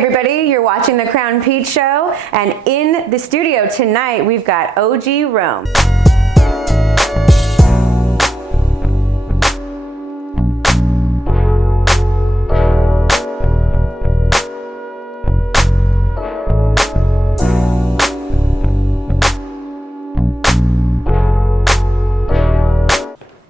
everybody, you're watching The Crown Pete Show, and in the studio tonight we've got OG Roome.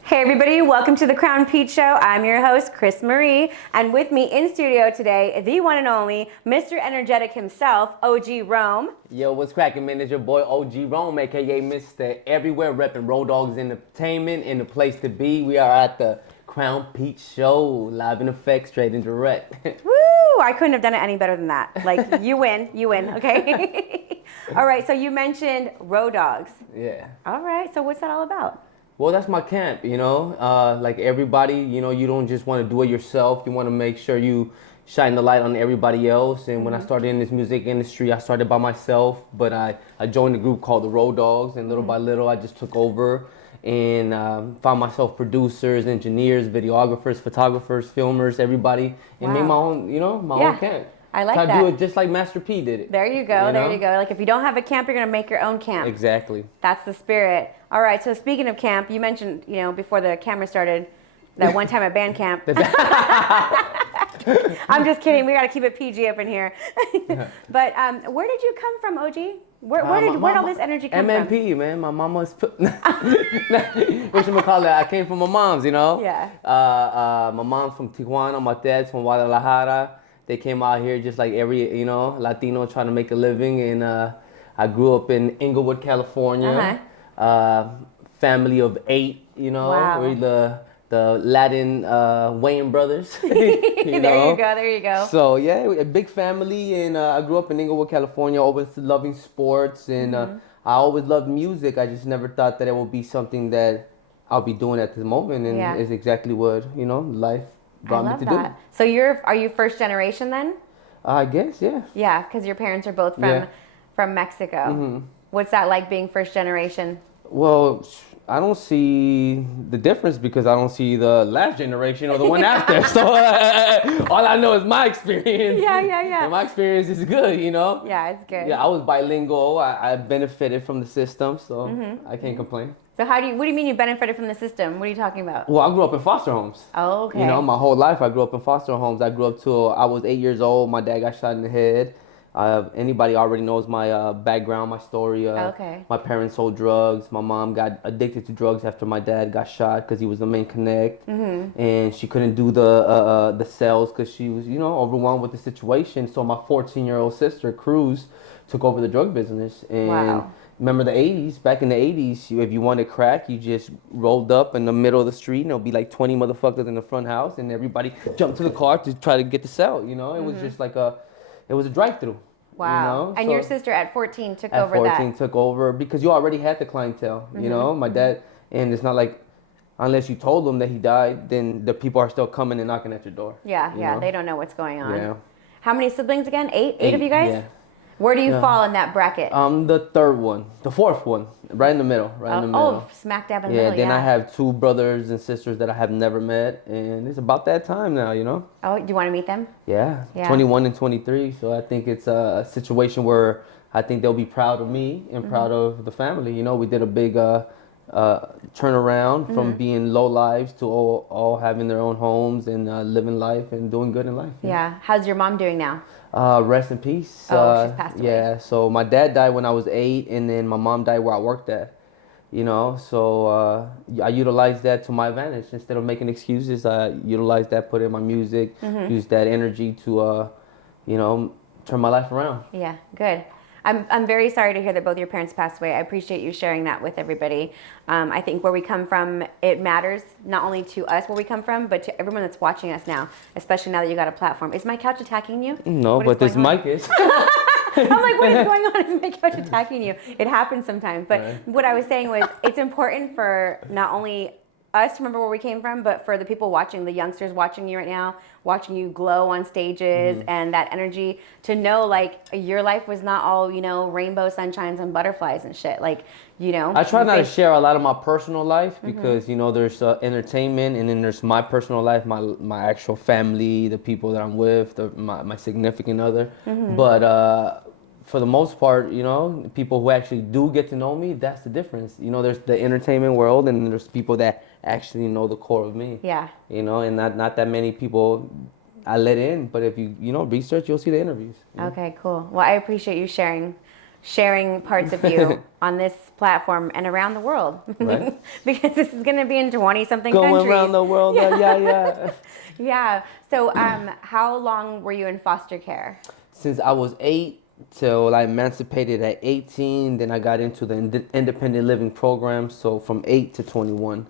Hey everybody, welcome to The Crown Pete Show. I'm your host, Cmarie, and with me in studio today, the one and only Mr. Energetic himself, OG Roome. Yo, what's cracking, man? It's your boy OG Roome, aka Mr. Everywhere, repping Road Dogs Entertainment, and the place to be. We are at the Crown Pete Show, live in effect, straight and direct. Woo! I couldn't have done it any better than that. Like, you win, okay? All right, so you mentioned Road Dogs. Yeah. All right, so what's that all about? Well, that's my camp, you know. Like everybody, you know, you don't just want to do it yourself. You want to make sure you shine the light on everybody else. And when I started in this music industry, I started by myself, but I joined a group called the Road Dogs, and little by little, I just took over and found myself producers, engineers, videographers, photographers, filmers, everybody, and made my own, you know, my own camp. I like that. that. Do it just like Master P did it. There you go, there you go. Like if you don't have a camp, you're gonna make your own camp. Exactly. That's the spirit. All right, so speaking of camp, you mentioned, you know, before the camera started, that one time at band camp. I'm just kidding, we gotta keep it PG up in here. But where did you come from, OG? Where did all this energy come from? MMP, man. My mama's whatchamacallit, I came from my mom's, you know? Yeah. My mom's from Tijuana, my dad's from Guadalajara. They came out here just like every, you know, Latino trying to make a living. And I grew up in Englewood, California. Family of 8, you know. Wow. We're the Latin Wayne brothers. You know? There you go. So yeah, a big family, and I grew up in Englewood, California, always loving sports, and I always loved music. I just never thought that it would be something that I'll be doing at this moment, and it's exactly what, you know, life brought me to do. So are you first generation then? I guess, yeah. Yeah, because your parents are both from Mexico. What's that like being first generation? Well, I don't see the difference because I don't see the last generation or the one after. So all I know is my experience. Yeah. And my experience is good, you know? Yeah, it's good. Yeah, I was bilingual. I benefited from the system, so I can't complain. So what do you mean you benefited from the system? What are you talking about? Well, I grew up in foster homes. Oh, okay. You know, my whole life I grew up in foster homes. I grew up till I was 8 years old. My dad got shot in the head. Anybody already knows my background, my story. My parents sold drugs. My mom got addicted to drugs after my dad got shot because he was the main connect. And she couldn't do the sales because she was, you know, overwhelmed with the situation. So my 14-year-old sister, Cruz, took over the drug business. And remember the 80s? Back in the 80s, if you wanted crack, you just rolled up in the middle of the street, and there'll be like 20 motherfuckers in the front house, and everybody jumped to the car to try to get the sell. You know, it was just like it was a drive-through. Wow. You know? And so your sister at 14 took over that. At 14 took over because you already had the clientele. You know, my dad, and it's not like unless you told them that he died, then the people are still coming and knocking at your door. Yeah, you know? They don't know what's going on. Yeah. How many siblings again? Eight of you guys? Yeah. Where do you fall in that bracket? The third one, the fourth one, right in the middle, Oh, smack dab in the middle, then I have 2 brothers and sisters that I have never met, and it's about that time now, you know? Oh, do you want to meet them? Yeah, 21 and 23, so I think it's a situation where I think they'll be proud of me and proud of the family. You know, we did a big turnaround from being low lives to all having their own homes and living life and doing good in life. Yeah. How's your mom doing now? Rest in peace. She's passed away. Yeah, so my dad died when I was 8, and then my mom died where I worked at. You know, so I utilized that to my advantage. Instead of making excuses, I utilized that, put in my music, used that energy to, you know, turn my life around. Yeah, good. I'm very sorry to hear that both your parents passed away. I appreciate you sharing that with everybody. I think where we come from, it matters not only to us where we come from, but to everyone that's watching us now, especially now that you got a platform. Is my couch attacking you? No, but this mic is. I'm like, what is going on? Is my couch attacking you? It happens sometimes. But what I was saying was, it's important for not only us to remember where we came from, but for the people watching, the youngsters watching you right now, watching you glow on stages and that energy, to know like your life was not all, you know, rainbow sunshines and butterflies and shit. Like, you know, I try not to share a lot of my personal life because, you know, there's entertainment, and then there's my personal life, my actual family, the people that I'm with, my significant other. But for the most part, you know, people who actually do get to know me, that's the difference. You know, there's the entertainment world, and there's people that actually know the core of me. Yeah. You know, and not that many people I let in, but if you know, research, you'll see the interviews. You know? Okay, cool. Well, I appreciate you sharing parts of you on this platform and around the world. Right. Because this is going to be in 20-something Going countries. around the world, yeah. Yeah. So, how long were you in foster care? Since I was 8 till I emancipated at 18, then I got into the independent living program. So from 8 to 21.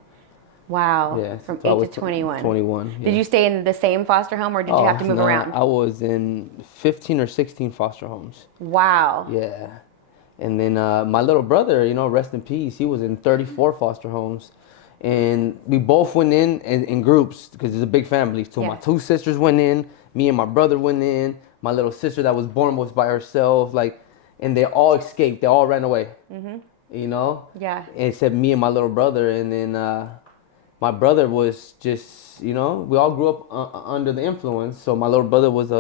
Wow. Yeah. From So 8 to 21. 21. Yeah. Did you stay in the same foster home, or did you have to move around? I was in 15 or 16 foster homes. Wow. Yeah. And then my little brother, you know, rest in peace, he was in 34 foster homes. And we both went in groups because it's a big family. So my 2 sisters went in, me and my brother went in. My little sister that was born was by herself, like, and they all escaped. They all ran away. You know? Yeah. Except me and my little brother. And then my brother was just, you know, we all grew up under the influence. So my little brother was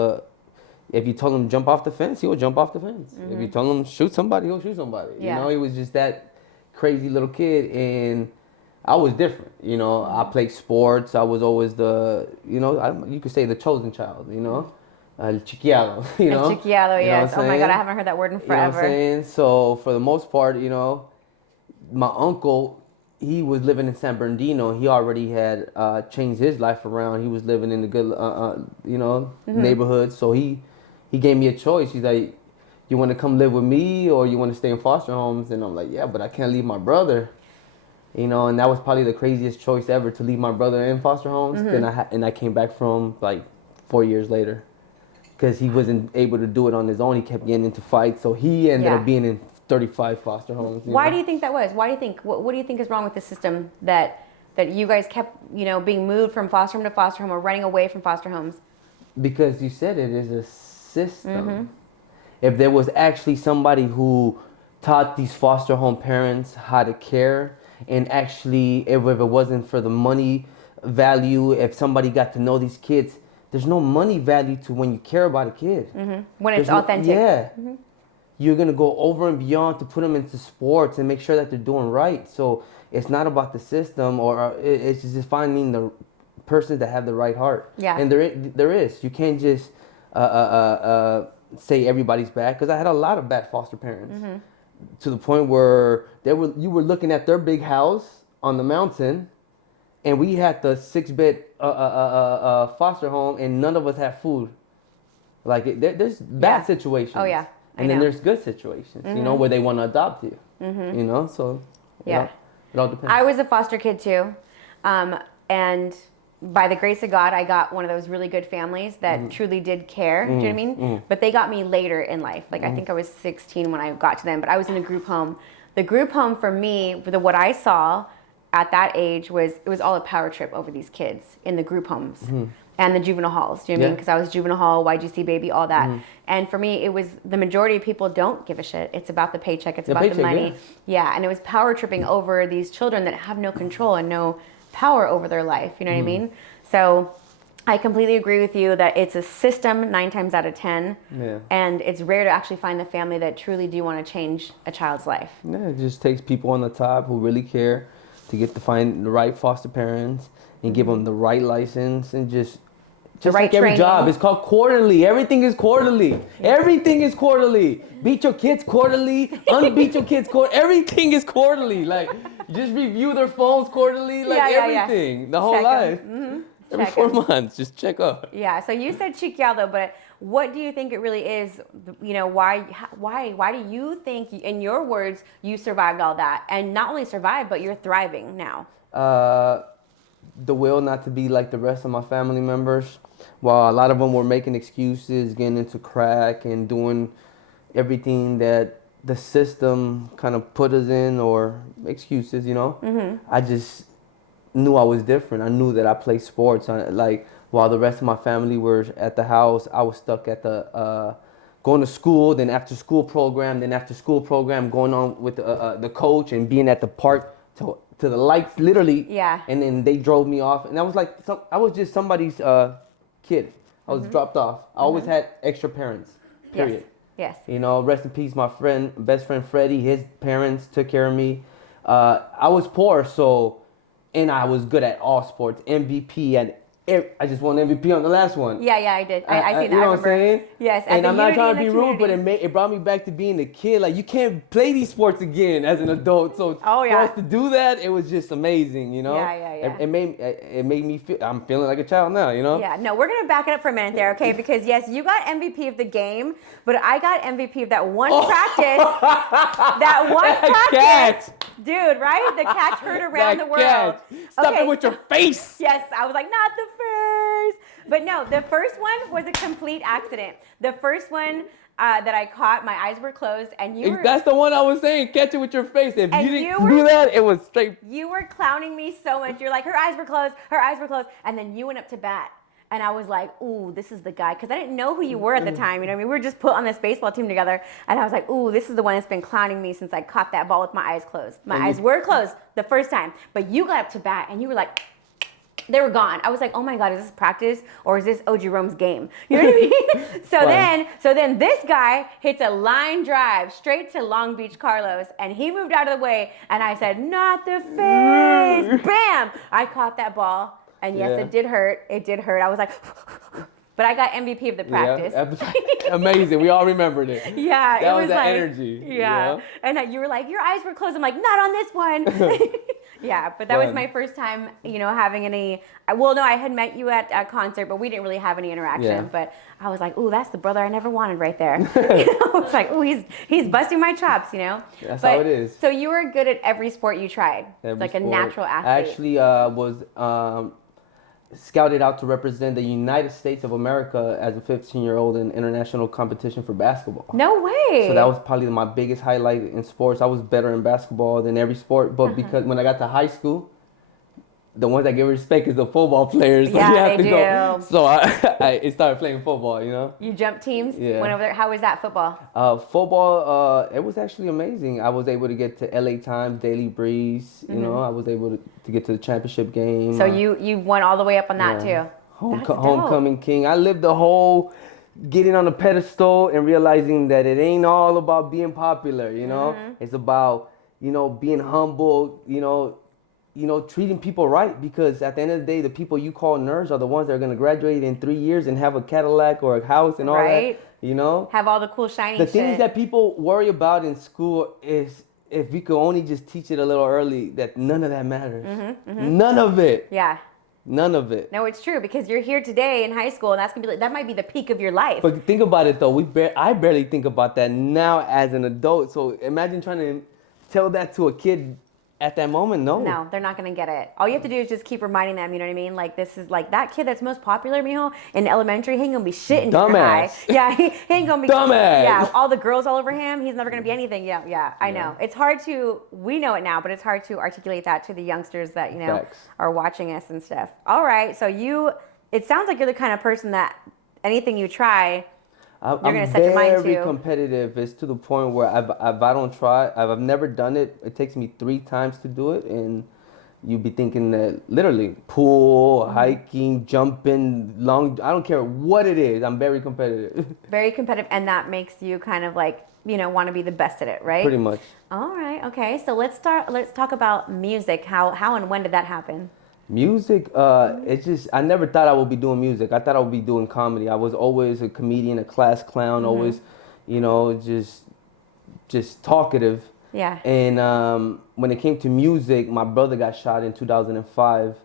if you told him to jump off the fence, he would jump off the fence. If you told him to shoot somebody, he'll shoot somebody. Yeah. You know, he was just that crazy little kid. And I was different. You know, I played sports. I was always you know, you could say the chosen child, you know. El chiquiado, you know? El chiquiado, yes. Oh my God, I haven't heard that word in forever. You know what I'm saying? So for the most part, you know, my uncle, he was living in San Bernardino. He already had changed his life around. He was living in the good, you know, neighborhood. So he gave me a choice. He's like, you want to come live with me or you want to stay in foster homes? And I'm like, yeah, but I can't leave my brother. You know, and that was probably the craziest choice ever, to leave my brother in foster homes. Then I came back from like 4 years later. Because he wasn't able to do it on his own. He kept getting into fights. So he ended up being in 35 foster homes. Why do you think that was? Why do you think, what do you think is wrong with the system that you guys kept, you know, being moved from foster home to foster home or running away from foster homes? Because you said it is a system. If there was actually somebody who taught these foster home parents how to care, and actually, if it wasn't for the money value, if somebody got to know these kids, there's no money value to when you care about a kid. When it's authentic. You're going to go over and beyond to put them into sports and make sure that they're doing right. So it's not about the system, or it's just finding the persons that have the right heart. Yeah. And there is. You can't just say everybody's bad, because I had a lot of bad foster parents. To the point where you were looking at their big house on the mountain, and we had the 6-bed foster home, and none of us had food. Like there's bad situations. Oh yeah. And then there's good situations, you know, where they want to adopt you. You know, so it all depends. I was a foster kid too, and by the grace of God, I got one of those really good families that truly did care. Do you know what I mean? But they got me later in life. Like I think I was 16 when I got to them, but I was in a group home. The group home for me, what I saw at that age was, it was all a power trip over these kids in the group homes and the juvenile halls. Do you know what I mean? Because I was juvenile hall, YGC baby, all that. And for me, it was, the majority of people don't give a shit. It's about the paycheck. It's about the money. Yeah. And it was power tripping over these children that have no control and no power over their life. You know what I mean? So I completely agree with you that it's a system 9 times out of 10. Yeah. And it's rare to actually find the family that truly do want to change a child's life. Yeah, it just takes people on the top who really care to get to find the right foster parents and give them the right license, and just the right like every training. job, it's called quarterly. Everything is quarterly. Everything is quarterly. Beat your kids quarterly. Unbeat your kids quarterly. Everything is quarterly. Like, just review their phones quarterly. Like everything, the whole check life. Every Check 4 months, just check up. Yeah. So you said chiquiado, but what do you think it really is? You know, why do you think, in your words, you survived all that, and not only survived, but you're thriving now? The will not to be like the rest of my family members. While a lot of them were making excuses, getting into crack and doing everything that the system kind of put us in, or excuses, you know. knew I was different. I knew that I played sports. Like while the rest of my family were at the house, I was stuck at the going to school, then after school program, going on with the coach and being at the park to the lights, literally. Yeah. And then they drove me off, and I was like, I was just somebody's kid. I was dropped off. I always had extra parents. Period. Yes. You know, rest in peace, my best friend Freddie. His parents took care of me. I was poor, so, and I was good at all sports. MVP, and I just won MVP on the last one. Yeah, I did. I seen that. You know what I'm saying? Yes. And I'm not trying to be rude, but it brought me back to being a kid. Like, you can't play these sports again as an adult. So for us to do that, it was just amazing, you know? Yeah. It made me feel, I'm feeling like a child now, you know? Yeah, no, we're going to back it up for a minute there, okay? Because yes, you got MVP of the game, but I got MVP of that one practice. That one practice. Catch. Dude, right? The catch heard around the world. Catch. Stop it with your face. Yes, I was like, not the first. But no, the first one was a complete accident. The first one that I caught, my eyes were closed, and you were... That's the one I was saying, catch it with your face. If you didn't do that, it was straight... You were clowning me so much. You're like, her eyes were closed, and then you went up to bat. And I was like, ooh, this is the guy. Because I didn't know who you were at the time. You know what I mean? We were just put on this baseball team together. And I was like, ooh, this is the one that's been clowning me since I caught that ball with my eyes closed. My eyes were closed the first time. But you got up to bat, and you were like... They were gone. I was like, oh my God, is this practice or is this OG Roome's game? You know what I mean? So then this guy hits a line drive straight to Long Beach Carlos, and he moved out of the way, and I said, not the face. Bam! I caught that ball, and yes, it did hurt. It did hurt. I was like, but I got MVP of the practice. Yeah, amazing. We all remembered it. Yeah, that it was the like, energy. Yeah. You know? And you were like, your eyes were closed. I'm like, not on this one. Yeah, but that was my first time, you know, having any, well, no, I had met you at a concert, but we didn't really have any interaction. Yeah. But I was like, ooh, that's the brother I never wanted right there. You know? It's like, ooh, he's busting my chops, you know? That's how it is. So you were good at every sport you tried. Like a natural athlete. I actually was scouted out to represent the United States of America as a 15-year-old in international competition for basketball. No way. So that was probably my biggest highlight in sports. I was better in basketball than every sport, but because when I got to high school, the ones that get respect is the football players. So yeah, they do. So I started playing football, you know. You jumped teams? Yeah. Went over there. How was that football? Football, it was actually amazing. I was able to get to LA Times, Daily Breeze. You know, I was able to get to the championship game. So you went all the way up on that too. Homecoming king. I lived the whole getting on a pedestal and realizing that it ain't all about being popular. You know, it's about being humble. Treating people right, because at the end of the day, the people you call nerds are the ones that are going to graduate in 3 years and have a Cadillac or a house and all that, you know? Have all the cool shiny shit. The things that people worry about in school is if we could only just teach it a little early, that none of that matters. None of it. Yeah. None of it. No, it's true, because you're here today in high school, and that's gonna be that might be the peak of your life. But think about it though. I barely think about that now as an adult. So imagine trying to tell that to a kid at that moment. No, they're not going to get it. All you have to do is just keep reminding them, you know what I mean? Like, this is like that kid that's most popular, mijo, in elementary, he ain't going to be shit in junior high. Yeah, he ain't going to be. Dumbass. Yeah, all the girls all over him, he's never going to be anything. Yeah, I know. It's hard we know it now, but it's hard to articulate that to the youngsters that, are watching us and stuff. All right, so it sounds like you're the kind of person that anything you try, you're going to set your mind to. I'm very competitive. It's to the point where if I don't try, I've never done it. It takes me 3 times to do it, and you'd be thinking that literally pool, hiking, jumping, long. I don't care what it is. I'm very competitive. Very competitive, and that makes you kind of like want to be the best at it, right? Pretty much. All right. Okay. So let's talk about music. How and when did that happen? Music, it's just, I never thought I would be doing music. I thought I would be doing comedy. I was always a comedian, a class clown, always, just talkative. Yeah. And when it came to music, my brother got shot in 2005,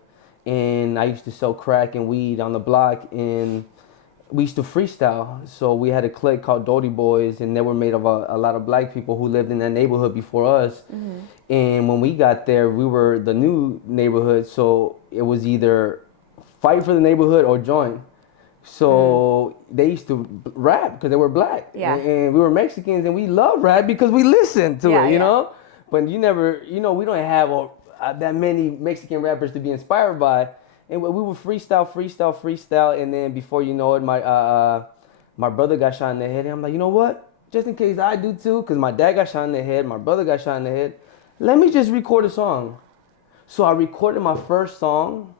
and I used to sell crack and weed on the block, and we used to freestyle. So we had a clique called Doty Boys, and they were made of a lot of black people who lived in that neighborhood before us. And when we got there, we were the new neighborhood, so it was either fight for the neighborhood or join. So they used to rap because they were black. Yeah. And we were Mexicans, and we loved rap because we listened to it, you know? But you never, we don't have that many Mexican rappers to be inspired by. And we would freestyle, and then before you know it, my brother got shot in the head, and I'm like, you know what? Just in case I do too, because my dad got shot in the head, my brother got shot in the head. Let me just record a song. So I recorded my first song,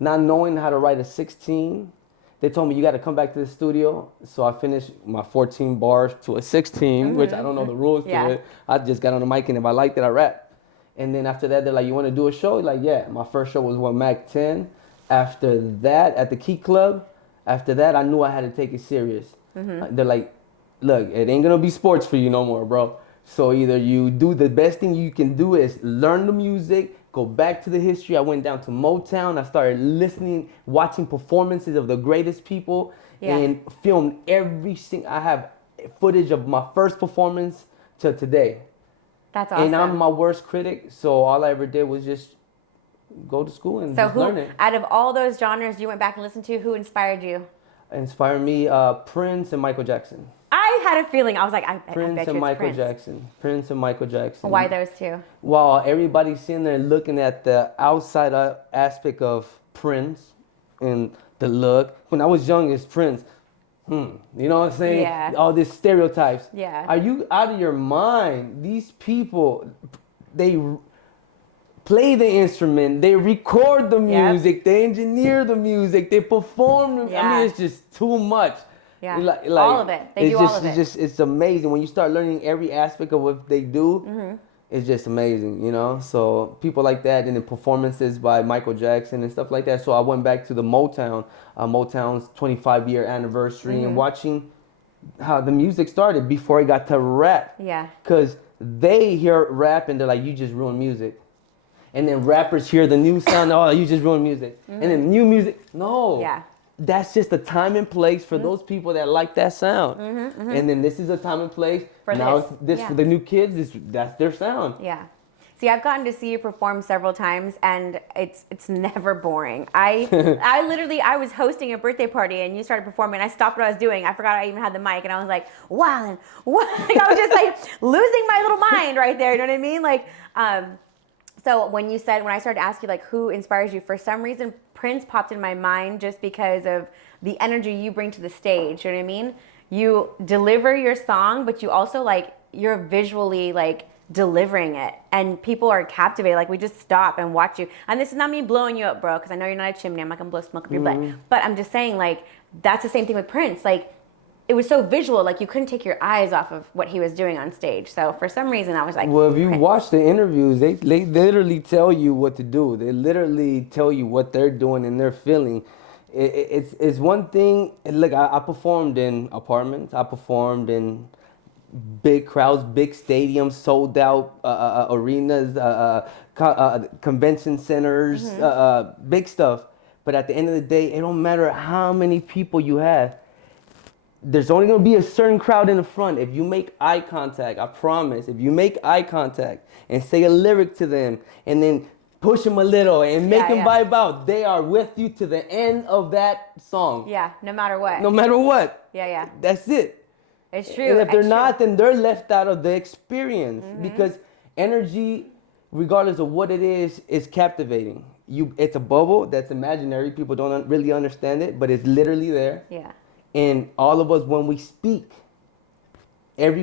not knowing how to write a 16. They told me you got to come back to the studio. So I finished my 14 bars to a 16, which I don't know the rules to it. I just got on the mic, and if I liked it, I rapped. And then after that, they're like, you want to do a show? Like, yeah. My first show was Mac 10. After that, at the Key Club, after that, I knew I had to take it serious. They're like, look, it ain't going to be sports for you no more, bro. So either you do the best thing you can do is learn the music, go back to the history. I went down to Motown. I started listening, watching performances of the greatest people, and filmed every single. I have footage of my first performance to today. That's awesome. And I'm my worst critic, so all I ever did was just go to school and just learn it. Out of all those genres you went back and listened to, who inspired you? Inspired me, Prince and Michael Jackson. I had a feeling. I was like, I bet you it's Prince and Michael Jackson. Why those two? Well, everybody's sitting there looking at the outside aspect of Prince and the look. When I was young, it's Prince. You know what I'm saying? Yeah. All these stereotypes. Yeah. Are you out of your mind? These people, they play the instrument, they record the music, they engineer the music, they perform. I mean, it's just too much. Yeah, like, all of it. They do all of it. It's amazing. When you start learning every aspect of what they do, it's just amazing, you know? So people like that, and the performances by Michael Jackson and stuff like that. So I went back to the Motown's 25-year anniversary and watching how the music started before it got to rap. Yeah. Because they hear rap and they're like, you just ruined music. And then rappers hear the new sound, oh, you just ruined music. And then new music, no. Yeah. That's just a time and place for those people that like that sound. And then this is a time and place. For now this for the new kids, that's their sound. Yeah. See, I've gotten to see you perform several times, and it's never boring. I was hosting a birthday party, and you started performing. I stopped what I was doing. I forgot I even had the mic, and I was like, wow, what? Like, I was just like losing my little mind right there. You know what I mean? Like, so when I started to ask you like who inspires you, for some reason Prince popped in my mind just because of the energy you bring to the stage. You know what I mean? You deliver your song, but you also like you're visually like delivering it, and people are captivated. Like we just stop and watch you. And this is not me blowing you up, bro, because I know you're not a chimney. I'm not gonna blow smoke up your butt. But I'm just saying, like that's the same thing with Prince. Like it was so visual, like you couldn't take your eyes off of what he was doing on stage. So for some reason, I was like, well, if you watch the interviews, they literally tell you what to do. They literally tell you what they're doing and they're feeling. It's one thing. Look, I performed in apartments. I performed in big crowds, big stadiums, sold out arenas, convention centers, big stuff. But at the end of the day, it don't matter how many people you have. There's only going to be a certain crowd in the front. If you make eye contact, I promise, if you make eye contact and say a lyric to them and then push them a little and make them vibe out, they are with you to the end of that song. Yeah, no matter what. No matter what. Yeah. That's it. It's true. And if they're not, then they're left out of the experience because energy, regardless of what it is captivating. It's a bubble that's imaginary. People don't really understand it, but it's literally there. Yeah. And all of us, when we speak, as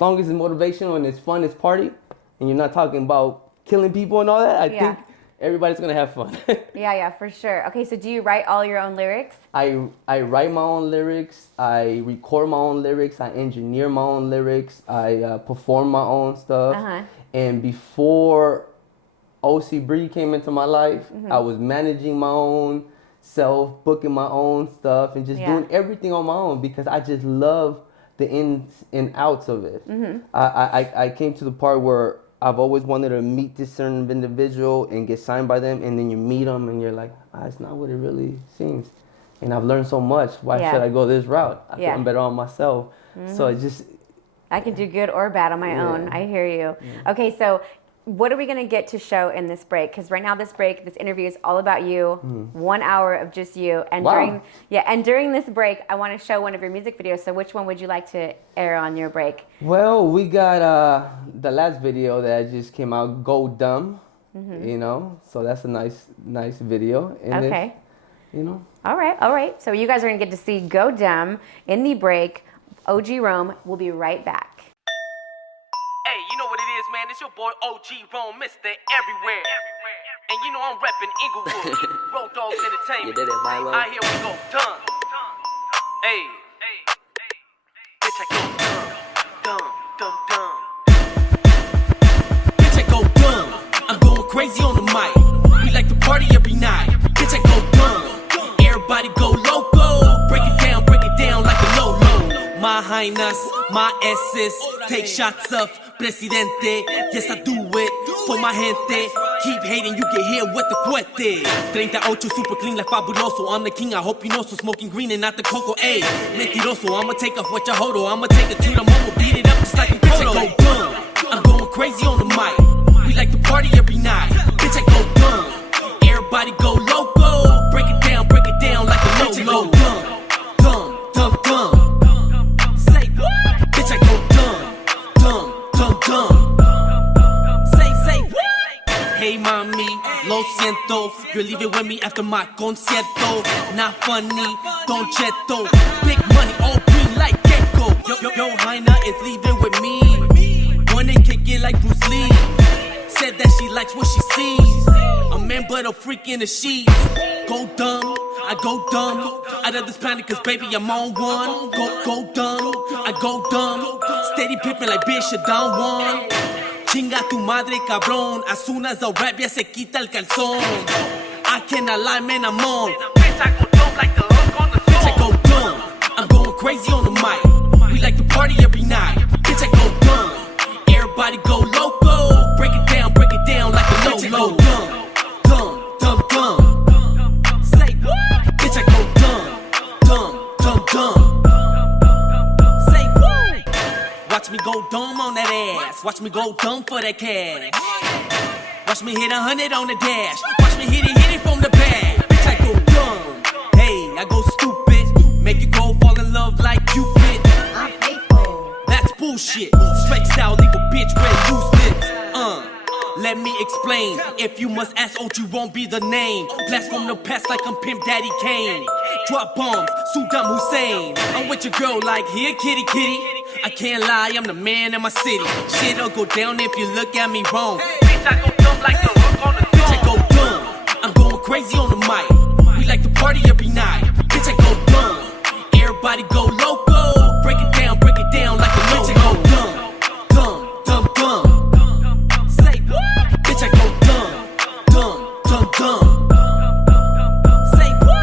long as it's motivational and it's fun, it's party, and you're not talking about killing people and all that, I think everybody's going to have fun. Yeah, for sure. Okay, so do you write all your own lyrics? I write my own lyrics. I record my own lyrics. I engineer my own lyrics. I perform my own stuff. And before OC Bree came into my life, I was managing my own self, booking my own stuff, and just doing everything on my own because I just love the ins and outs of it. I came to the part where I've always wanted to meet this certain individual and get signed by them, and then you meet them and you're like, it's not what it really seems. And I've learned so much. Why should I go this route? I feel I'm better on myself. So it just... I can do good or bad on my own. I hear you. Okay, so what are we going to get to show in this break? Because right now this interview is all about you. 1 hour of just you. And during this break, I want to show one of your music videos. So which one would you like to air on your break? Well, we got the last video that just came out, Go Dumb. you know. So that's a nice video. And Okay. you know. All right. So you guys are gonna get to see Go Dumb in the break. OG Roome will be right back. Hey, you know what it is, man? It's your boy OG Roome, Mr.Everywhere. And you know I'm repping Englewood, Road Dogs Entertainment. You did it, Milo. Out here we go, dumb. Hey, bitch, I go dumb. Bitch, I go dumb. I'm going crazy on the mic. We like to party every night. Bitch, I go dumb. Everybody go loco. Break it down like a low. My highness, my SS. Take shots of Presidente. Yes, I do it for my gente. Keep hating, you get hit with the cuete. 38 super clean like fabuloso. I'm the king, I hope you know so. Smoking green and not the cocoa, ayy. Mentiroso, I'ma take off what you hold. I'ma take it to the momo, beat it up just like a photo. Bitch, I go dumb. I'm going crazy on the mic. We like to party every night. Bitch, I go dumb. Everybody go loco. Break it down like a low. Dumb. Say what? Bitch, I go dumb. Say what? Hey, mommy, lo siento. You're leaving with me after my concierto. Not funny, don't cheto. Big money, all green like gecko. Yo, Heina is leaving with me. Wanna kick it like Bruce Lee. Said that she likes what she sees. A man but a freak in the sheets. Go dumb, I go dumb. Out of this planet cause baby I'm on one. Go dumb, I go dumb. Steady pimpin' like bitch you down one. Chinga tu madre cabrón. As soon as I rap ya se quita el calzón. I cannot lie, man, I'm on. Bitch, I go dumb like the hook on the song. Bitch, I go dumb, I'm going crazy on the mic. We like to party every night. Bitch, I go dumb. Everybody go loco. Break it down like a low. Dumb. Say what? Bitch, I go dumb. Say what? Watch me go dumb on that ass. Watch me go dumb for that cash. Watch me hit 100 on the dash. Watch me hit it from the back. Bitch, I go dumb. Hey, I go stupid. Make you go fall in love like Cupid. I'm faithful. That's bullshit. Straight style, leave a bitch with loose lips. Let me explain. If you must ask, OG won't be the name. Blast from the past like I'm Pimp Daddy Kane. Drop bombs, Saddam Hussein. I'm with your girl like here, kitty. I can't lie, I'm the man in my city. Shit'll go down if you look at me wrong. Bitch, I go dumb like the hook on the song. Bitch, I go dumb. I'm going crazy on the mic. We like to party every night. Bitch, I go dumb. Everybody go loco. Break it down like a low. Bitch, I go dumb. Say what? Bitch, I go dumb. Say what?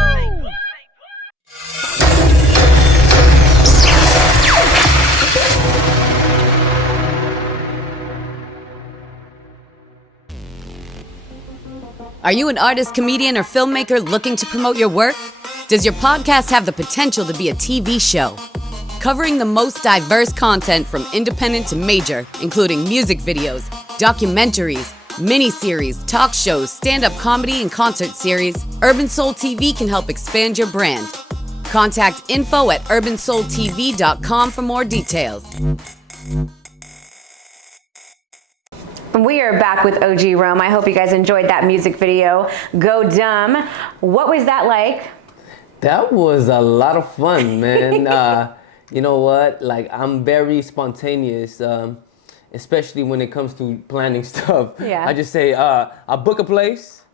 Are you an artist, comedian, or filmmaker looking to promote your work? Does your podcast have the potential to be a TV show? Covering the most diverse content from independent to major, including music videos, documentaries, miniseries, talk shows, stand-up comedy, and concert series, Urban Soul TV can help expand your brand. Contact info@urbansoultv.com for more details. We are back with OG Roome. I hope you guys enjoyed that music video, Go Dumb. What was that like? That was a lot of fun, man. You know what? Like, I'm very spontaneous, especially when it comes to planning stuff. Yeah. I just say, I book a place,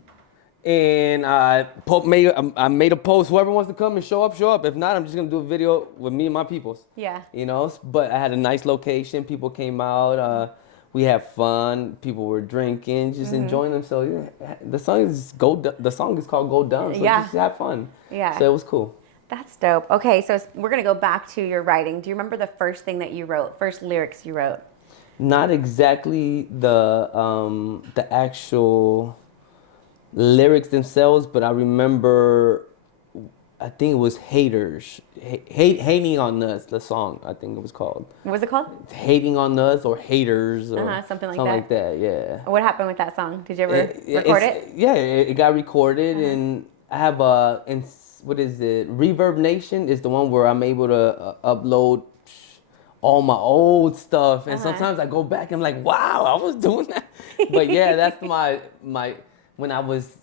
and I made a post. Whoever wants to come and show up. If not, I'm just gonna do a video with me and my peoples. Yeah. You know, but I had a nice location. People came out. We had fun. People were drinking, just enjoying themselves. Yeah, the song is called Go Dumb. So just have fun. Yeah. So it was cool. That's dope. Okay, so we're gonna go back to your writing. Do you remember the first thing that you wrote? First lyrics you wrote? Not exactly the actual lyrics themselves, but I remember. I think it was Haters. Hating on Us, the song, I think it was called. What was it called? Hating on Us or Haters or something like like that, yeah. What happened with that song? Did you ever record it? Yeah, it got recorded, and I have what is it? Reverb Nation is the one where I'm able to upload all my old stuff, and sometimes I go back and I'm like, wow, I was doing that. But yeah, that's my when I was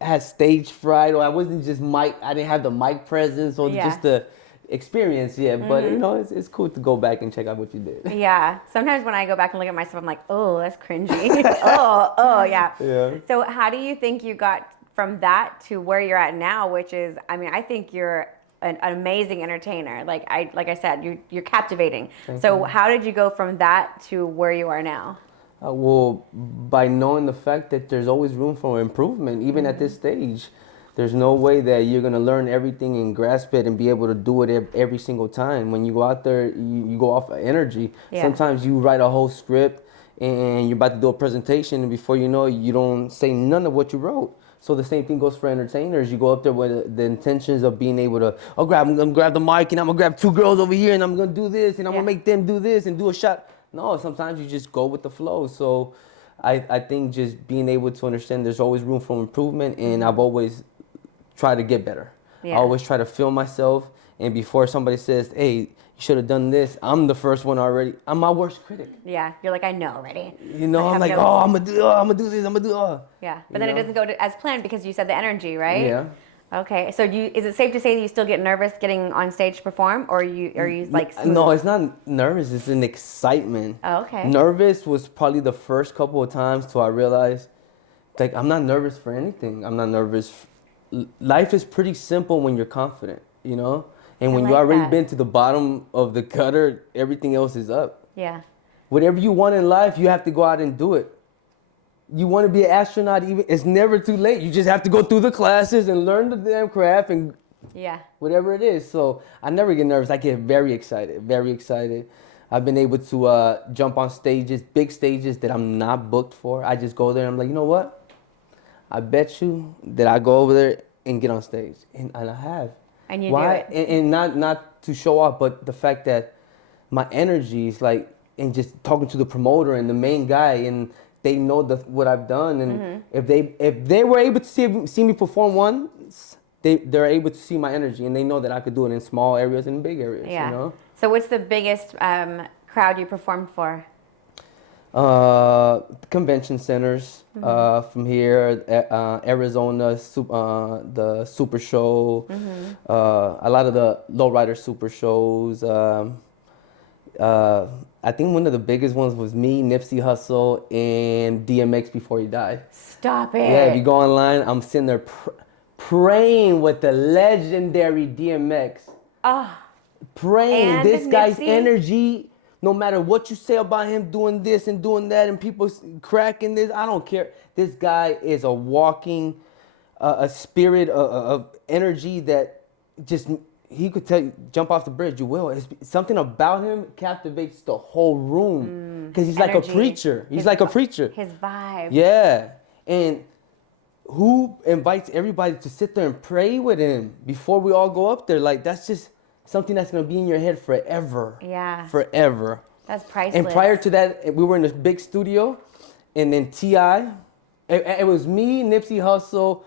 had stage fright, or I wasn't just mic. I didn't have the mic presence or just the experience yet. But you know, it's cool to go back and check out what you did. Yeah. Sometimes when I go back and look at myself, I'm like, oh, that's cringy. oh, yeah. Yeah. So how do you think you got from that to where you're at now, which is, I mean, I think you're an amazing entertainer. Like I said, you're captivating. Thank so you. how did you go from that to where you are now? Well, by knowing the fact that there's always room for improvement, even at this stage. There's no way that you're gonna learn everything and grasp it and be able to do it every single time. When you go out there, you go off of energy. Yeah. Sometimes you write a whole script and you're about to do a presentation, and before you know it, you don't say none of what you wrote. So the same thing goes for entertainers. You go up there with the intentions of being able to, I'm gonna grab the mic and I'm gonna grab two girls over here and I'm gonna do this and I'm gonna make them do this and do a shot. No, sometimes you just go with the flow. So I think just being able to understand there's always room for improvement, and I've always tried to get better. I always try to feel myself, and before somebody says, hey, you should have done this, I'm the first one already. I'm my worst critic. Yeah, you're like, I know already. You know, I'm like, I'm gonna do this, I'm gonna do Yeah, but then it doesn't go as planned because you said the energy, right? Yeah. Okay, so is it safe to say that you still get nervous getting on stage to perform, or are you like smooth? No, it's not nervous, it's an excitement. Oh, okay. Nervous was probably the first couple of times till I realized, like, I'm not nervous for anything. I'm not nervous. Life is pretty simple when you're confident, you know? And when you already been to the bottom of the gutter, everything else is up. Yeah. Whatever you want in life, you have to go out and do it. You want to be an astronaut, even it's never too late. You just have to go through the classes and learn the damn craft and whatever it is. So I never get nervous. I get very excited, very excited. I've been able to jump on stages, big stages that I'm not booked for. I just go there and I'm like, you know what? I bet you that I go over there and get on stage, and I have. And you do it. And not to show off, but the fact that my energy is like, and just talking to the promoter and the main guy, and they know what I've done, and if they were able to see me perform once, they're able to see my energy, and they know that I could do it in small areas and big areas. Yeah. You know? So what's the biggest crowd you performed for? Convention centers from here, Arizona, the Super Show, a lot of the lowrider Super Shows. I think one of the biggest ones was me, Nipsey Hussle, and DMX before he died. Stop it. Yeah, if you go online, I'm sitting there praying with the legendary DMX. Praying. And this guy's Nipsey? energy, no matter what you say about him doing this and doing that and people cracking this, I don't care. This guy is a walking, a spirit of energy that just, he could tell you, jump off the bridge, you will. It's something about him captivates the whole room because he's energy. like a preacher. He's like a preacher. His vibe. Yeah. And who invites everybody to sit there and pray with him before we all go up there? Like, that's just something that's going to be in your head forever. Yeah. Forever. That's priceless. And prior to that, we were in this big studio, and then T.I., it was me, Nipsey Hussle,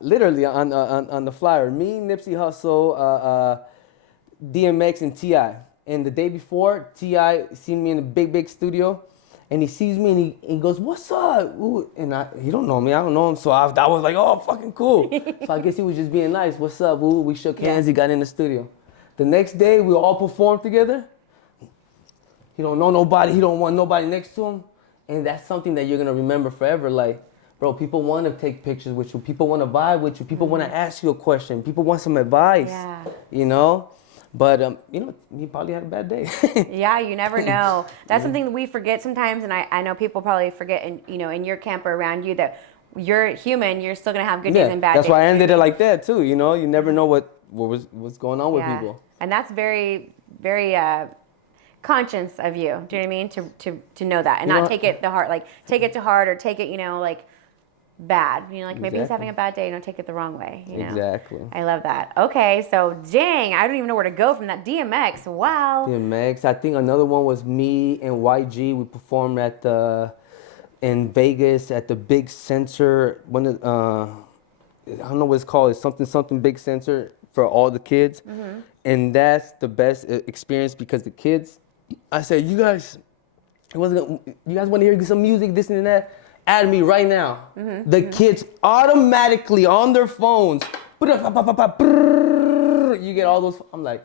literally on the flyer, me, Nipsey Hussle, DMX, and T.I. And the day before, T.I. seen me in the big studio, and he sees me and he goes, "What's up?" Ooh, and he don't know me, I don't know him, so I was like, "Oh, fucking cool." So I guess he was just being nice. "What's up?" Ooh, we shook hands. He got in the studio. The next day, we all performed together. He don't know nobody. He don't want nobody next to him, and that's something that you're gonna remember forever. Like, bro, people want to take pictures with you. People want to vibe with you. People want to ask you a question. People want some advice. Yeah. You know. But, you know, he probably had a bad day. Yeah, you never know. That's something that we forget sometimes, and I know people probably forget, in your camp or around you, that you're human. You're still going to have good days and bad days. That's why I ended it like that, too. You know, you never know what's going on with people. And that's very, very conscious of you. Do you know what I mean? To know that and not take it to heart. Like, take it to heart or take it, like, bad. Like maybe he's having a bad day, take it the wrong way. Exactly. I love that. Okay, so dang, I don't even know where to go from that. DMX, wow. DMX. I think another one was me and YG. We performed in Vegas at the Big Center. I don't know what it's called. It's something Big Center. for all the kids. And that's the best experience because the kids, I said, you guys want to hear some music, this and that? Add me right now. The kids automatically on their phones, you get all those, I'm like,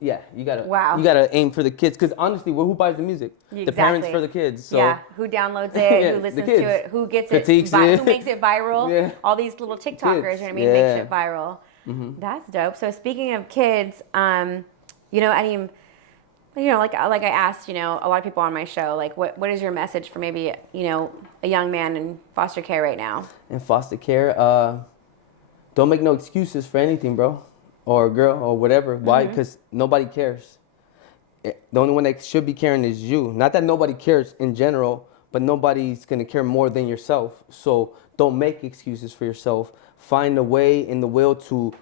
yeah, you gotta aim for the kids, because honestly, who buys the music? Exactly. The parents for the kids. So. Yeah, who downloads it, who listens to it, who gets critiques it, who makes it viral. Yeah. All these little TikTokers, you know what I mean, Yeah. make shit viral. That's dope. So speaking of kids, you know, any, you know, like I asked, you know, a lot of people on my show, like, what is your message for maybe, you know, a young man in foster care right now? In foster care, don't make no excuses for anything, bro, or girl, or whatever. Why? Because nobody cares. The only one that should be caring is you. Not that nobody cares in general, but nobody's gonna care more than yourself. So don't make excuses for yourself. Find a way and the will to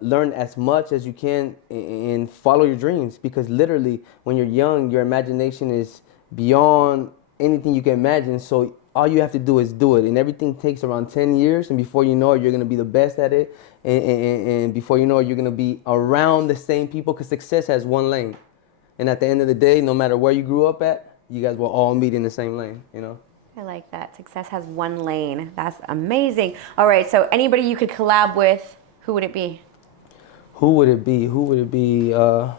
learn as much as you can and follow your dreams. Because literally, when you're young, your imagination is beyond anything you can imagine. So all you have to do is do it. And everything takes around 10 years. And before you know it, you're going to be the best at it. And before you know it, you're going to be around the same people, because success has one lane. And at the end of the day, no matter where you grew up at, you guys will all meet in the same lane, you know? I like that. Success has one lane. That's amazing. All right, so anybody you could collab with, who would it be? Who would it be? Well,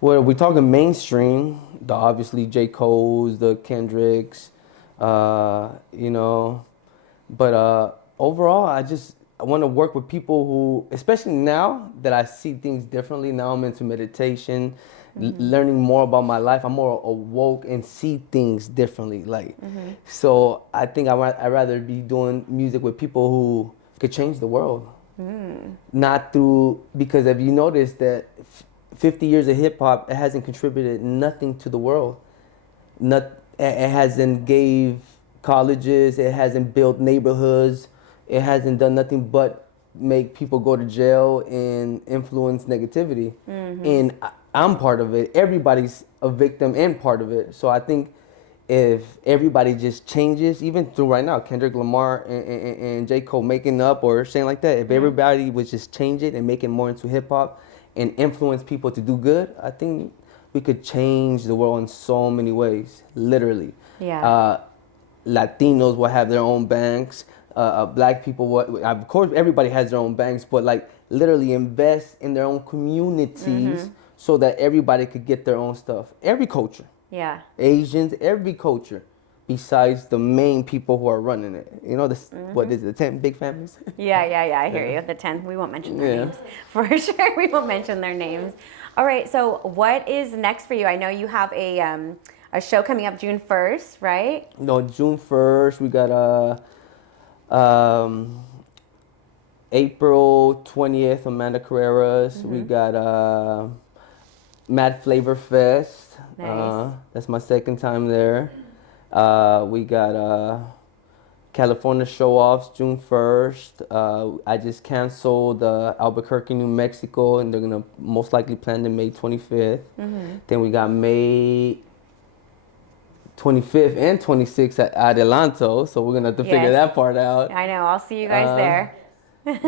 we're talking mainstream, the obviously J. Cole's, the Kendricks, you know. But overall, I want to work with people who, especially now that I see things differently. Now I'm into meditation, learning more about my life. I'm more awoke and see things differently. So I think I'd rather be doing music with people who could change the world. Not through, because if you notice that 50 years of hip hop, it hasn't contributed nothing to the world. It hasn't gave colleges, it hasn't built neighborhoods, it hasn't done nothing but make people go to jail and influence negativity. And I'm part of it. Everybody's a victim and part of it. So I think if everybody just changes, even through right now, Kendrick Lamar and J. Cole making up or saying like that, if everybody would just change it and make it more into hip hop and influence people to do good, I think we could change the world in so many ways, literally. Yeah. Latinos will have their own banks. Black people, of course, everybody has their own banks, but like literally invest in their own communities so that everybody could get their own stuff. Every culture. Yeah. Asians, every culture, besides the main people who are running it. You know, what is it, the 10 big families? Yeah, I hear you. The 10, we won't mention their names. For sure, we won't mention their names. All right, so what is next for you? I know you have a show coming up June 1st, right? No, June 1st, we got April 20th, Amanda Carreras. We got Mad Flavor Fest. Nice. That's my second time there. We got California show-offs June 1st. I just canceled Albuquerque, New Mexico, and they're gonna most likely plan to May 25th. Then we got May 25th and 26th at Adelanto, so we're gonna have to figure that part out. I know, I'll see you guys there.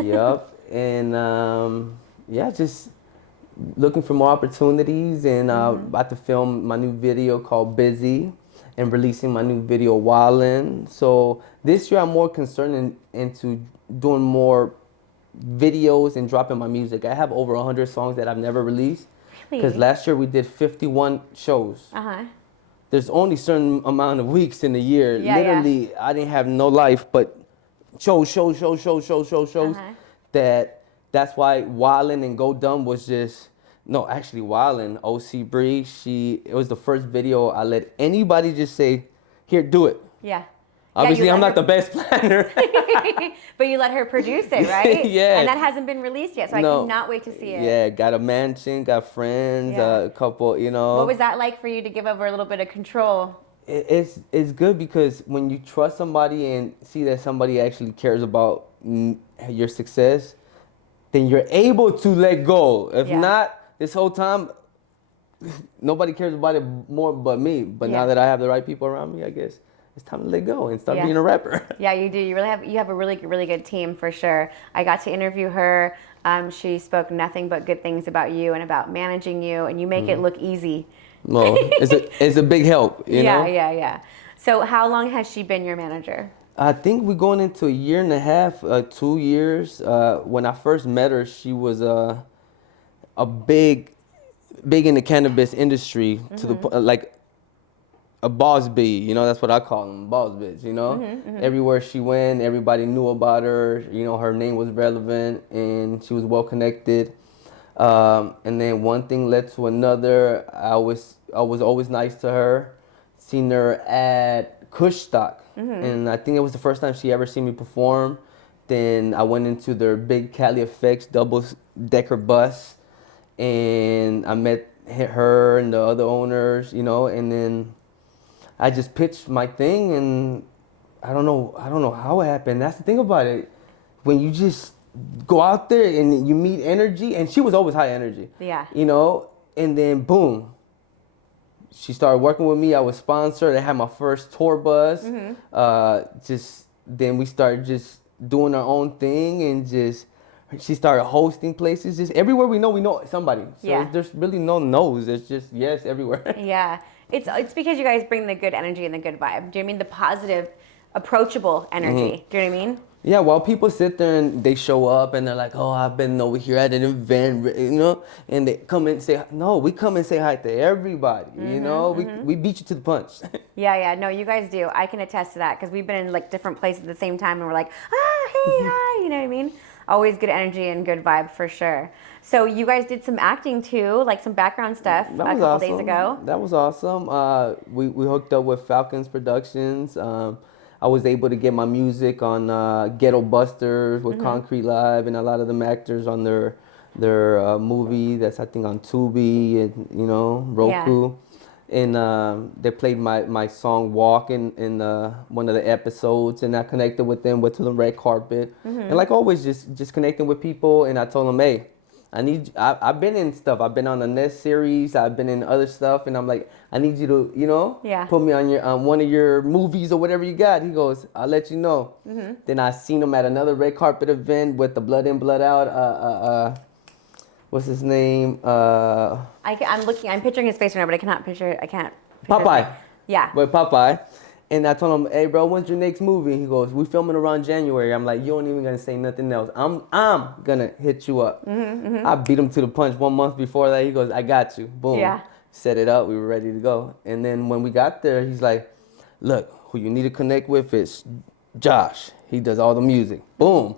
Yep, and just looking for more opportunities, and about to film my new video called Busy and releasing my new video Wildin'. So this year I'm more concerned into doing more videos and dropping my music. I have over 100 songs that I've never released. Because last year we did 51 shows. There's only a certain amount of weeks in the year. Literally, I didn't have no life but shows. That's why Wildin' and Go Dumb was just, no, actually Wildin', OC Bree, it was the first video I let anybody just say, here, do it. Yeah. Obviously, I'm not the best planner. But you let her produce it, right? Yeah. And that hasn't been released yet, so I cannot wait to see it. Yeah, got a mansion, got friends, a couple, you know. What was that like for you to give over a little bit of control? It's good because when you trust somebody and see that somebody actually cares about your success, then you're able to let go. If not, this whole time, nobody cares about it more but me. But now that I have the right people around me, I guess it's time to let go and start being a rapper. Yeah, you do. You have a really good team for sure. I got to interview her She spoke nothing but good things about you and about managing you, and you make it look easy. Well, it's a big help, you know? Yeah. So how long has she been your manager? I think we're going into a year and a half, 2 years. When I first met her, she was a big in the cannabis industry to the like a boss bee, you know, that's what I call them, boss bitch, you know? Everywhere she went, everybody knew about her, you know, her name was relevant and she was well connected. And then one thing led to another. I was always nice to her. Seen her at Kush Stock, and I think it was the first time she ever seen me perform. Then I went into their big Cali Effects double-decker bus, and I met her and the other owners, you know, and then I just pitched my thing, and I don't know how it happened. That's the thing about it. When you just go out there and you meet energy, and she was always high energy. Yeah. You know, and then boom, she started working with me. I was sponsored. I had my first tour bus. Just then we started just doing our own thing, and just she started hosting places. Just everywhere we know somebody. So there's really no no's. It's just yes everywhere. Yeah. It's because you guys bring the good energy and the good vibe. Do you know what I mean? The positive, approachable energy. Do you know what I mean? Yeah, while people sit there and they show up and they're like, oh, I've been over here at an event, you know, and they come and say, no, we come and say hi to everybody, you know, we beat you to the punch. Yeah, no, you guys do. I can attest to that because we've been in like different places at the same time and we're like, hey, hi, you know what I mean? Always good energy and good vibe for sure. So you guys did some acting too, like some background stuff a couple days ago. That was awesome. We hooked up with Falcons Productions. I was able to get my music on Ghetto Busters with Concrete Live, and a lot of them actors on their movie that's I think on Tubi and you know Roku. Yeah. And they played my song "Walk" in one of the episodes, and I connected with them, went to the red carpet, and like always, just connecting with people. And I told them, hey, I've been in stuff. I've been on the Nest series. I've been in other stuff, and I'm like, I need you to, you know, put me on one of your movies or whatever you got. He goes, I'll let you know. Then I seen him at another red carpet event with the Blood In, Blood Out. What's his name? I'm picturing his face right now, but I can't picture Popeye. Yeah. With Popeye. And I told him, hey, bro, when's your next movie? He goes, we filming around January. I'm like, you ain't even going to say nothing else. I'm going to hit you up. I beat him to the punch 1 month before that. He goes, I got you. Boom. Yeah. Set it up. We were ready to go. And then when we got there, he's like, look, who you need to connect with is Josh. He does all the music. Boom.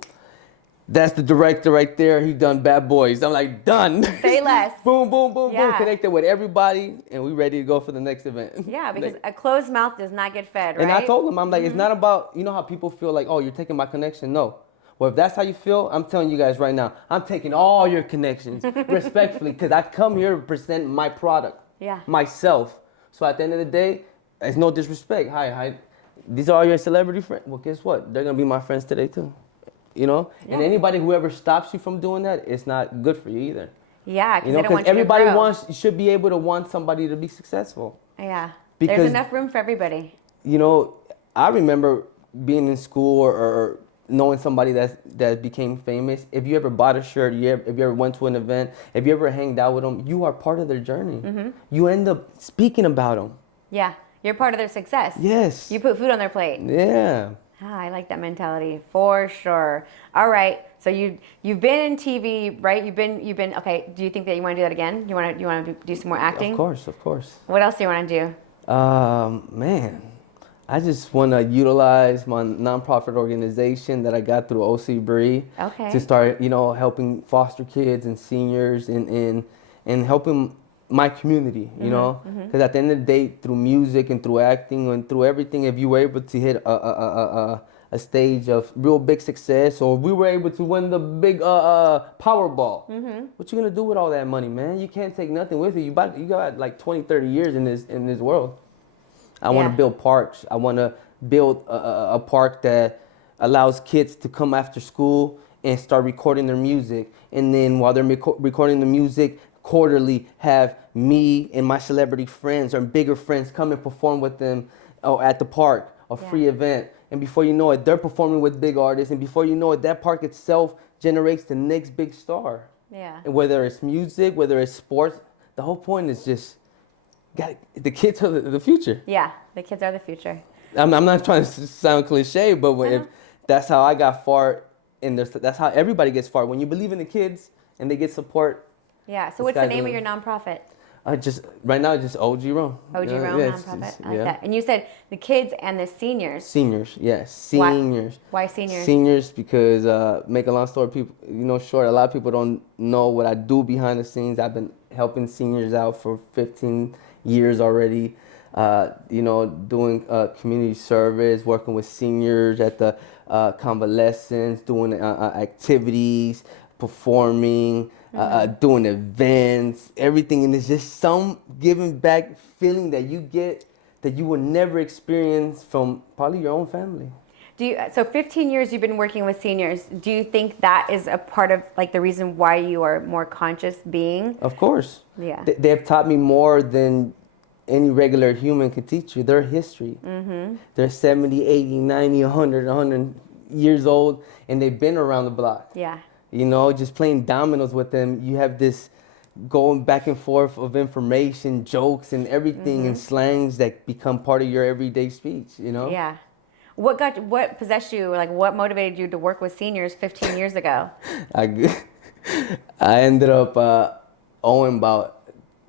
That's the director right there. He done Bad Boys. I'm like, done. Say less. Boom. Connected with everybody, and we ready to go for the next event. Yeah, because a closed mouth does not get fed, right? And I told him, I'm like, it's not about, you know how people feel like, oh, you're taking my connection. No. Well, if that's how you feel, I'm telling you guys right now, I'm taking all your connections respectfully, because I come here to present my product, myself. So at the end of the day, it's no disrespect. Hi. These are all your celebrity friends. Well, guess what? They're going to be my friends today, too. You know, and anybody who ever stops you from doing that, it's not good for you either. Yeah, because everybody should be able to want somebody to be successful. Yeah, because there's enough room for everybody. You know, I remember being in school or knowing somebody that became famous. If you ever bought a shirt, if you ever went to an event, if you ever hanged out with them, you are part of their journey. You end up speaking about them. Yeah, you're part of their success. Yes. You put food on their plate. Yeah. I like that mentality for sure. All right, so you've been in TV, right? You've been okay. Do you think that you want to do that again? You want to do some more acting? Of course. What else do you want to do? Man, I just want to utilize my nonprofit organization that I got through OC Bree to start, you know, helping foster kids and seniors and helping my community, you know, because at the end of the day, through music and through acting and through everything, if you were able to hit a stage of real big success, or we were able to win the big Powerball, what you gonna do with all that money, man? You can't take nothing with you. You got like 20, 30 years in this world. I want to build parks. I want to build a park that allows kids to come after school and start recording their music, and then while they're recording the music, quarterly have me and my celebrity friends or bigger friends come and perform with them at the park, a free event. And before you know it, they're performing with big artists. And before you know it, that park itself generates the next big star. Yeah. And whether it's music, whether it's sports, the whole point is just, the kids are the future. Yeah, the kids are the future. I'm not trying to sound cliche, but if that's how I got far, and that's how everybody gets far. When you believe in the kids and they get support. Yeah. So what's the name of your nonprofit? Right now, just OG Roome. OG Roome nonprofit. I like that. And you said the kids and the seniors. Seniors, yes, seniors. Why seniors? Seniors because make a long story short. A lot of people don't know what I do behind the scenes. I've been helping seniors out for 15 years already. Doing community service, working with seniors at the convalescence, doing activities, performing, doing events, everything. And it's just some giving back feeling that you get that you will never experience from probably your own family. So 15 years you've been working with seniors. Do you think that is a part of like the reason why you are more conscious being? Of course. Yeah. They have taught me more than any regular human could teach you. Their history. Mm-hmm. They're 70, 80, 90, 100 years old, and they've been around the block. Yeah. Just playing dominoes with them. You have this going back and forth of information, jokes, and everything, and slangs that become part of your everyday speech, Yeah. What possessed you, like what motivated you to work with seniors 15 years ago? I ended up owing about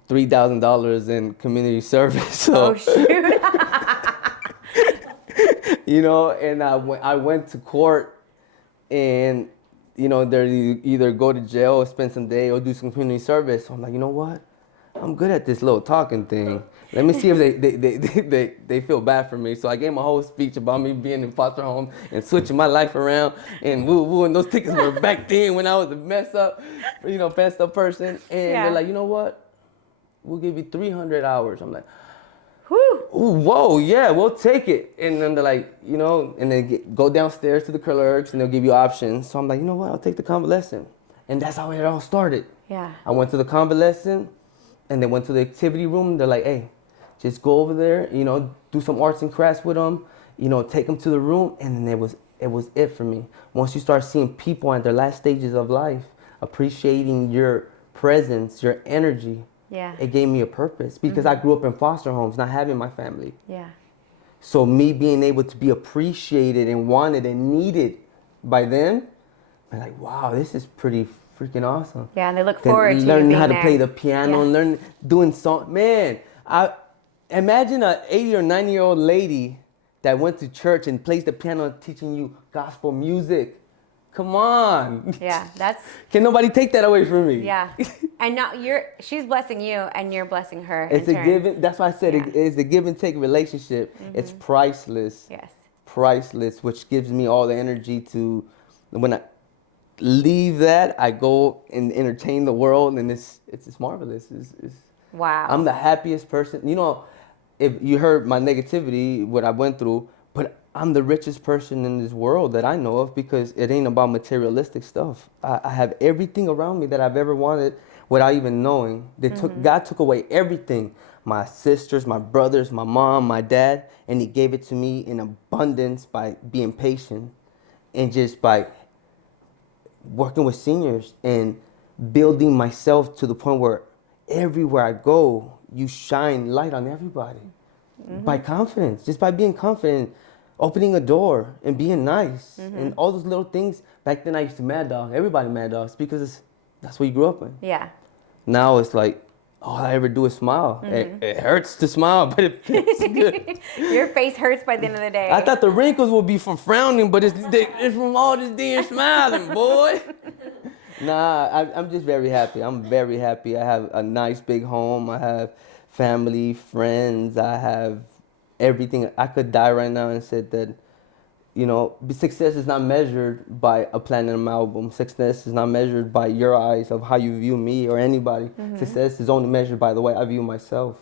$3,000 in community service. So, oh, shoot. And I went to court, and they either go to jail or spend some day or do some community service. So I'm like, you know what? I'm good at this little talking thing. Let me see if they feel bad for me. So I gave my whole speech about me being in foster home and switching my life around and woo. And those tickets were back then when I was a messed up person. And they're like, you know what? We'll give you 300 hours. I'm like, whew. Ooh, whoa, yeah, we'll take it. And then they're like, and then go downstairs to the clerks and they'll give you options. So I'm like, you know what? I'll take the convalescent. And that's how it all started. Yeah. I went to the convalescent and then went to the activity room. They're like, hey, just go over there, do some arts and crafts with them, take them to the room. And then it was it for me. Once you start seeing people at their last stages of life, appreciating your presence, your energy, it gave me a purpose because I grew up in foster homes, not having my family. Yeah. So me being able to be appreciated and wanted and needed by them, I'm like, wow, this is pretty freaking awesome. Yeah, and they look forward to you learning being how to there. play the piano and learn doing song. Man, I imagine a 80 or 90-year-old lady that went to church and plays the piano teaching you gospel music. Come on. Yeah, that's. Can nobody take that away from me? Yeah, and now she's blessing you, and you're blessing her. It's a give. That's why I said it's a give and take relationship. It's priceless. Yes. Priceless, which gives me all the energy to, when I leave that, I go and entertain the world, and it's marvelous. It's wow. I'm the happiest person. If you heard my negativity, what I went through, but I'm the richest person in this world that I know of because it ain't about materialistic stuff. I have everything around me that I've ever wanted without even knowing. God took away everything. My sisters, my brothers, my mom, my dad, and he gave it to me in abundance by being patient and just by working with seniors and building myself to the point where everywhere I go, you shine light on everybody by confidence, just by being confident, opening a door and being nice and all those little things. Back then I used to mad dog. Everybody mad dogs because that's what you grew up in. Yeah. Now it's like, all I ever do is smile. It hurts to smile, but it feels good. Your face hurts by the end of the day. I thought the wrinkles would be from frowning, but it's from all this damn smiling, boy. Nah, I'm just very happy. I'm very happy. I have a nice big home. I have family, friends. I have everything. I could die right now and said that, success is not measured by a platinum album. Success is not measured by your eyes of how you view me or anybody. Success is only measured by the way I view myself.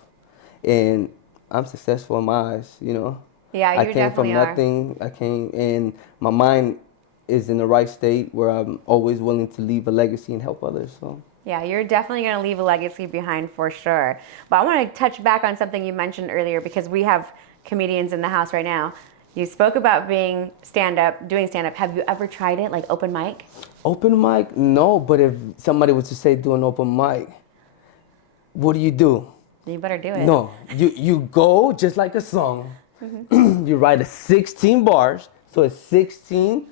And I'm successful in my eyes, Yeah, you I came from nothing. And my mind is in the right state where I'm always willing to leave a legacy and help others. So. Yeah, you're definitely going to leave a legacy behind for sure. But I want to touch back on something you mentioned earlier because we have comedians in the house right now. You spoke about being doing stand-up. Have you ever tried it, like open mic? Open mic? No, but if somebody was to say do an open mic, what do? You better do it. No, you go just like a song. Mm-hmm. You write 16 bars, so it's 16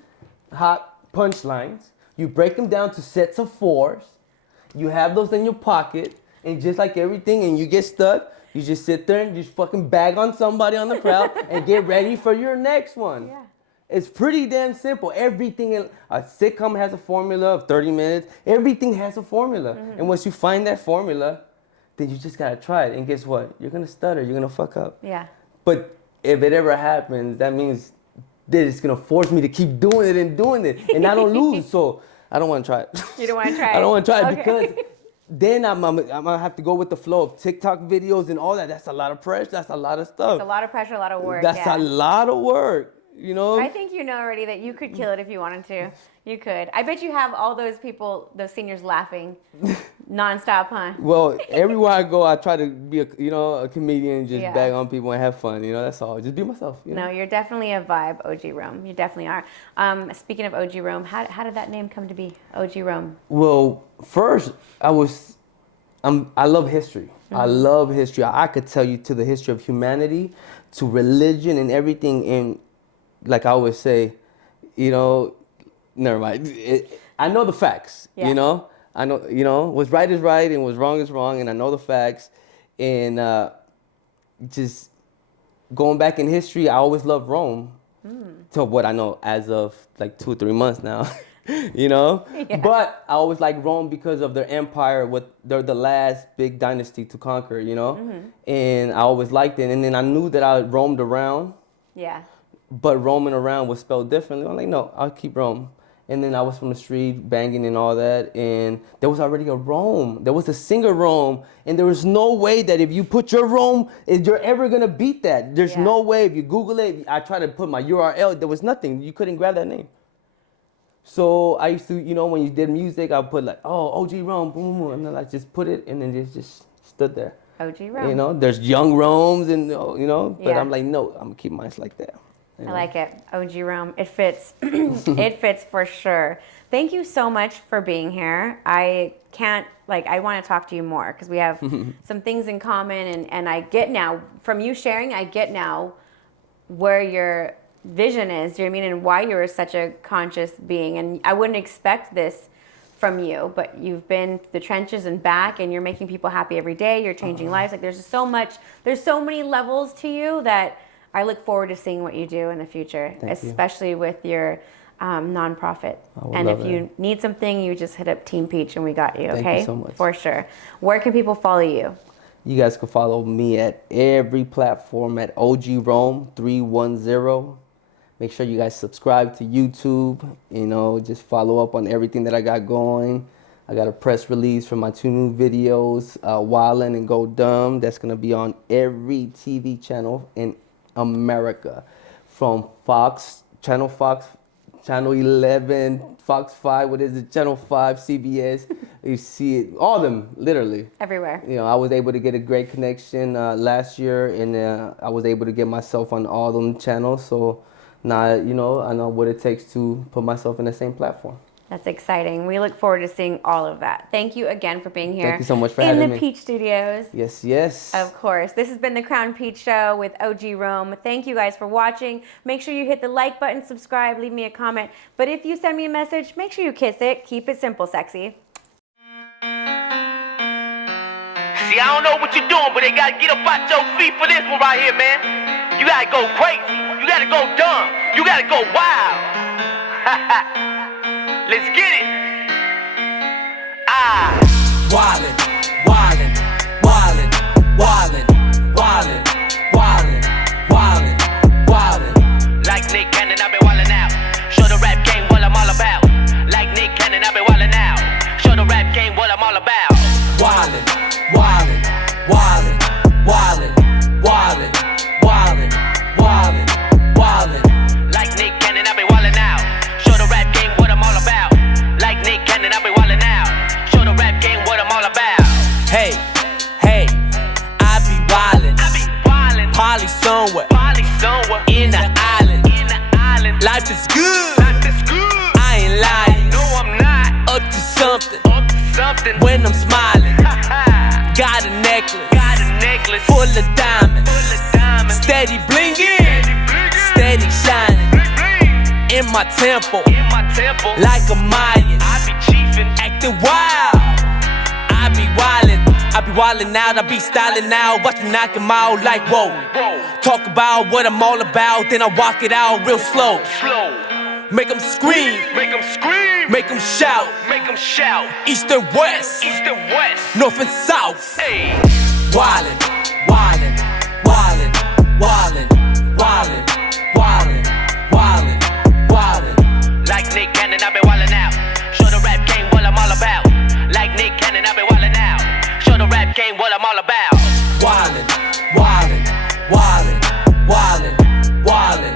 hot punchlines. You break them down to sets of 4s. You have those in your pocket, and just like everything, and you get stuck, you just sit there and just fucking bag on somebody on the crowd and get ready for your next one. Yeah. It's pretty damn simple. Everything in a sitcom has a formula of 30 minutes. Everything has a formula. Mm-hmm. And once you find that formula, then you just gotta try it. And guess what? You're gonna stutter. You're gonna fuck up. Yeah. But if it ever happens, that means that it's gonna force me to keep doing it. And I don't lose, so I don't wanna try it. You don't wanna try it? I don't wanna try it because then I'm gonna have to go with the flow of TikTok videos and all that. That's a lot of pressure. That's a lot of stuff. It's a lot of pressure, a lot of work. That's a lot of work, you know? I think you know already that you could kill it if you wanted to. You could. I bet you have all those people, those seniors laughing nonstop, huh? Well, everywhere I go, I try to be a comedian, just bag on people and have fun. That's all. Just be myself. No, you're definitely a vibe, OG Roome. You definitely are. Speaking of OG Roome, how did that name come to be, OG Roome? Well, first, I love history. Mm-hmm. I love history. I could tell you to the history of humanity, to religion and everything. And like I always say, never mind. I know the facts, I know, what's right is right and what's wrong is wrong. And I know the facts. And just going back in history, I always loved Rome to what I know as of like 2 or 3 months now. Yeah. But I always like Rome because of their empire. They're the last big dynasty to conquer, and I always liked it. And then I knew that I roamed around. Yeah. But roaming around was spelled differently. I'm like, no, I'll keep Rome. And then I was from the street banging and all that. And there was already a Rome. There was a singer Rome. And there was no way that if you put your Rome, you're ever going to beat that. There's no way. If you Google it, I tried to put my URL. There was nothing. You couldn't grab that name. So I used to, when you did music, I would put like, oh, OG Roome, boom, boom. And then I just put it and then it just stood there. OG Roome. There's young Romes and, but I'm like, no, I'm going to keep mine like that. I like it. OG Roome. It fits. It fits for sure. Thank you so much for being here. I want to talk to you more because we have some things in common. And I get now, from you sharing, I get now where your vision is, you know what I mean, and why you're such a conscious being. And I wouldn't expect this from you, but you've been the trenches and back, and you're making people happy every day. You're changing lives. Like there's so many levels to you that I look forward to seeing what you do in the future, especially with your nonprofit. And if you need something, you just hit up Team Peach and we got you, okay? Thank you so much. For sure. Where can people follow you? You guys can follow me at every platform at OG Roome 310. Make sure you guys subscribe to YouTube, just follow up on everything that I got going. I got a press release for my 2 new videos, Wildin' and Go Dumb. That's going to be on every TV channel in America, from Channel 11, Fox 5, what is it, Channel 5, CBS. You see it, all of them, literally. Everywhere. I was able to get a great connection last year, and I was able to get myself on all them channels. So now, I know what it takes to put myself in the same platform. That's exciting. We look forward to seeing all of that. Thank you again for being here. Thank you so much for having me. In the Peach Studios. Yes, yes. Of course. This has been the Crown Peach Show with OG Roome. Thank you guys for watching. Make sure you hit the like button, subscribe, leave me a comment. But if you send me a message, make sure you kiss it. Keep it simple, sexy. See, I don't know what you're doing, but they gotta get up out your feet for this one right here, man. You gotta go crazy. You gotta go dumb. You gotta go wild. Let's get it. Wildin', wildin', wildin', wildin', wildin', wildin', wildin', wildin'. Like Nick Cannon, I've been wildin' out. Show the rap game what I'm all about. Like Nick Cannon, I've been wildin' out. Show the rap game what I'm all about. Wildin', wildin', wildin', wildin', wildin', wildin', wildin', wildin'. Like Nick Cannon, I've been wildin' out. Show the rap game what I'm all about. Like Nick Cannon, I've been wildin' out. Show the rap game what I'm all about. Life is good. I ain't lying. No, I'm not. Up to something. Something. When I'm smiling. Got a necklace. Full of diamonds. Steady blinging. Steady shining. In my temple. Like a Mayan. I be chiefin'. Acting wild. I be wildin' out, I be styling out, watch me knock 'em out like whoa. Talk about what I'm all about, then I walk it out real slow. Make 'em scream, make 'em shout, east and west, north and south. Hey. Wildin', wildin', wildin', wildin', wildin', wildin', wildin', wildin'. Like Nick Cannon, I been wildin' out. Show the rap game what I'm all about. Like Nick Cannon, I been wildin' out. Show the rap game what I'm all about. Wildin', wildin', wildin', wildin', wildin',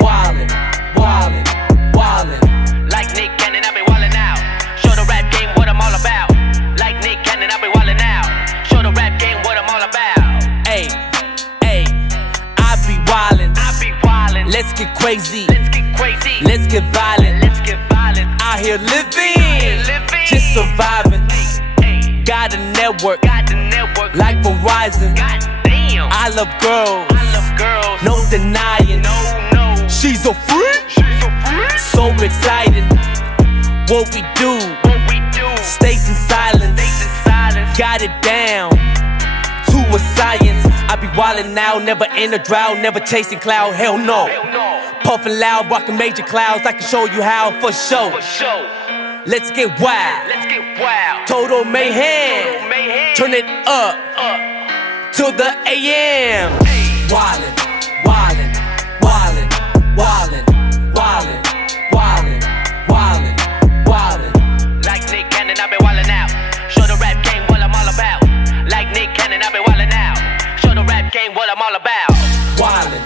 wildin', wildin', wildin'. Like Nick Cannon, I been wildin' out. Show the rap game what I'm all about. Like Nick Cannon, I been wildin' out. Show the rap game what I'm all about. Ayy, I be wildin'. Let's get crazy. Let's get violent. Out here living, just surviving. Got a network, like Verizon. I love girls, no denying. She's a freak, so exciting. What we do, stays in silence. Got it down to a science. I be wildin' now, never in a drought, never chasing cloud. Hell no. Puffin' loud, rockin' major clouds. I can show you how for sure. Let's get wild. Total mayhem. Turn it up till the AM. Wildin', wildin', wildin', wildin', wildin', wildin', wildin', wildin'. Like Nick Cannon, I been wildin' out. Show the rap game what I'm all about. Like Nick Cannon, I been wildin' out. Show the rap game what I'm all about. Wildin',